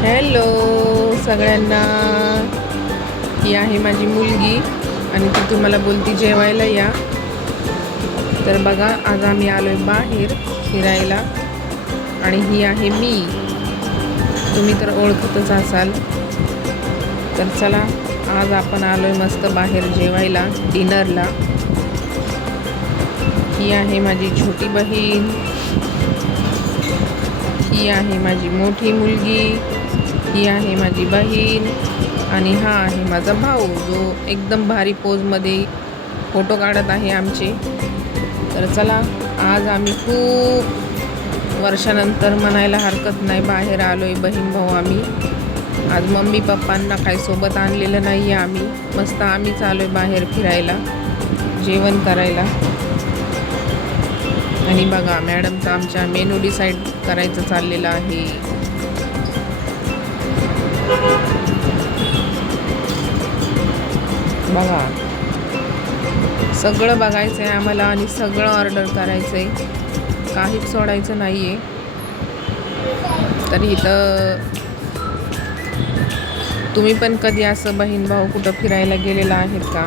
Hello सगळ्यांना. ही आहे माझी मुलगी आणि ती तुम्हाला बोलती जेवायला या. तर बघा, आज आम्ही आलोय बाहेर फिरायला आणि ही आहे मी. तुम्ही तर ओळखतच असाल. तर चला, आज आपण आलोय मस्त बाहेर जेवायला, डिनरला. ही आहे माझी छोटी बहीण, ही आहे माझी मोठी मुलगी, ही आहे माझी बहीण आणि हा आहे माझा भाऊ, जो एकदम भारी पोजमध्ये फोटो काढत आहे आमचे. तर चला, आज आम्ही खूप वर्षानंतर म्हणायला हरकत नाही बाहेर आलोय बहीण भाऊ आम्ही. आज मम्मी पप्पांना काही सोबत आणलेलं नाही आहे आम्ही. मस्त आम्हीच आलोय बाहेर फिरायला, जेवण करायला. आणि बघा, मॅडमचा आमच्या मेनू डिसाईड करायचं चाललेलं आहे. बघा, सगळं बघायचं आहे आम्हाला आणि सगळं ऑर्डर करायचं आहे, काहीच सोडायचं नाही आहे. तर इथं तुम्ही पण कधी असं बहीण भाऊ कुठं फिरायला गेलेला आहेत का?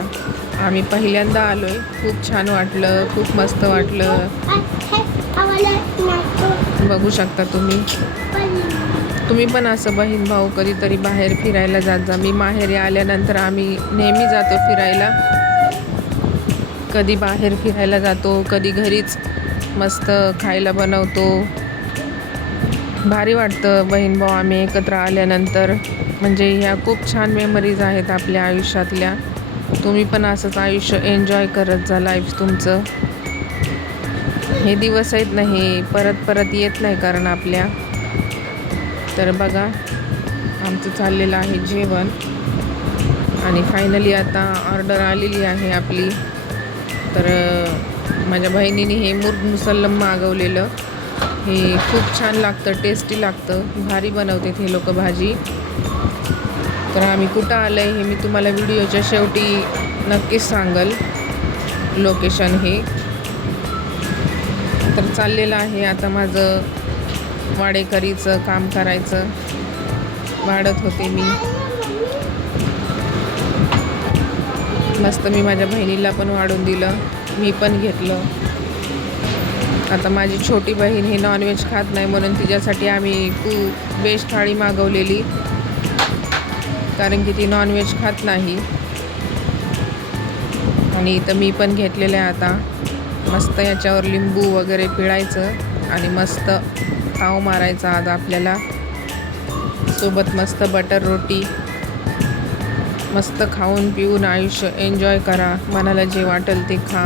आम्ही पहिल्यांदा आलोय. खूप छान वाटलं, खूप मस्त वाटलं. बघू शकता तुम्ही पण असं बहीण भाऊ कधीतरी बाहेर फिरायला जात जा. मी माहेरी आल्यानंतर आम्ही नेहमी जातो फिरायला. कधी बाहेर फिरायला जातो, कधी घरीच मस्त खायला बनवतो. भारी वाटतं बहीण भाऊ आम्ही एकत्र आल्यानंतर. म्हणजे ह्या खूप छान मेमरीज आहेत आपल्या आयुष्यातल्या. तुम्ही पण असंच आयुष्य एन्जॉय करत जा, लाईफ तुमचं. हे दिवस आहेत ना, हे परत येत नाही कारण आपल्या. तर बघा, आमचं चाललेलं आहे जेवण आणि फायनली आता ऑर्डर आलेली आहे आपली. तर माझ्या बहिणीने हे मुर्ग मुसल्लम मागवलेलं. हे खूप छान लागतं, टेस्टी लागतं, भारी बनवतात हे लोक भाजी. तर आम्ही कुठं आलं आहे हे मी तुम्हाला व्हिडिओच्या शेवटी नक्कीच सांगल, लोकेशन हे. तर चाललेलं आहे आता माझं वाडेकरीचं काम करायचं. वाढत होते मी मस्त. मी माझ्या बहिणीला पण वाढून दिलं, मी पण घेतलं. आता माझी छोटी बहीण ही नॉनव्हेज खात नाही, म्हणून तिच्यासाठी आम्ही व्हेज थाळी मागवलेली, कारण की ती नॉनव्हेज खात नाही. आणि इथं मी पण घेतलेलं आहे. आता मस्त याच्यावर लिंबू वगैरे पिळायचं आणि मस्त ताव मारायचा आज आपल्याला. सोबत मस्त बटर रोटी. मस्त खाऊन पिऊन आयुष्य एन्जॉय करा. मनाला जे वाटेल ते खा.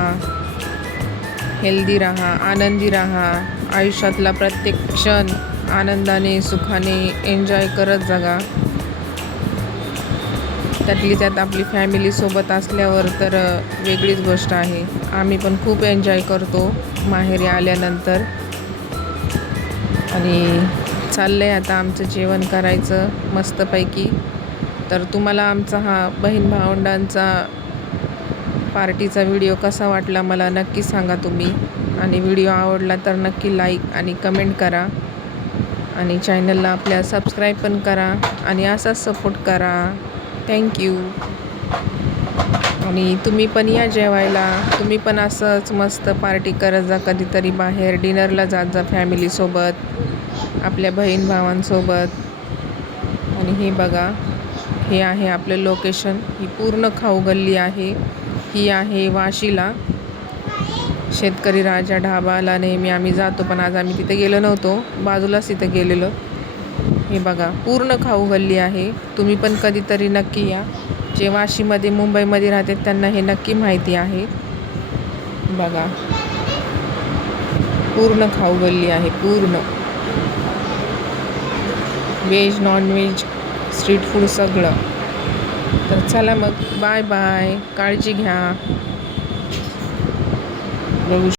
हेल्दी राहा, आनंदी राहा. आयुष्यातला प्रत्येक क्षण आनंदाने सुखाने एन्जॉय करत जगा. त्यातली त्यात आपली फॅमिली सोबत असल्यावर तर वेगळीच गोष्ट आहे. आम्ही पण खूप एन्जॉय करतो माहेरी आल्यानंतर. आणि चाललं आहे आता आमचं जेवण करायचं मस्तपैकी. तर तुम्हाला आमचा हा बहीण भावंडांचा पार्टीचा व्हिडिओ कसा वाटला मला नक्की सांगा तुम्ही. आणि व्हिडिओ आवडला तर नक्की लाईक आणि कमेंट करा. आणि चॅनलला आपल्या सबस्क्राईब पण करा आणि असाच सपोर्ट करा. थँक्यू. आणि तुम्ही पण या जेवायला. तुम्ही पण असंच मस्त पार्टी करत जा कधीतरी, बाहेर डिनरला जात जा फॅमिलीसोबत, आपल्या बहीण भावांसोबत. आणि हे बघा, हे आहे आपलं लोकेशन. ही पूर्ण खाऊ गल्ली आहे. ही आहे वाशीला, शेतकरी राजा ढाबाला नेहमी आम्ही जातो, पण आज आम्ही तिथे गेलो नव्हतो, बाजूलाच तिथं गेलेलो. हे बघा, पूर्ण खाऊ गल्ली आहे. तुम्ही पण कधीतरी नक्की या. जे वाशीमध्ये मुंबईमध्ये राहतात त्यांना हे नक्की माहिती आहे. बघा, पूर्ण खाऊ गल्ली आहे, पूर्ण व्हेज नॉनव्हेज स्ट्रीट फूड सगळं. तर चला मग, बाय बाय, काळजी घ्या. बघू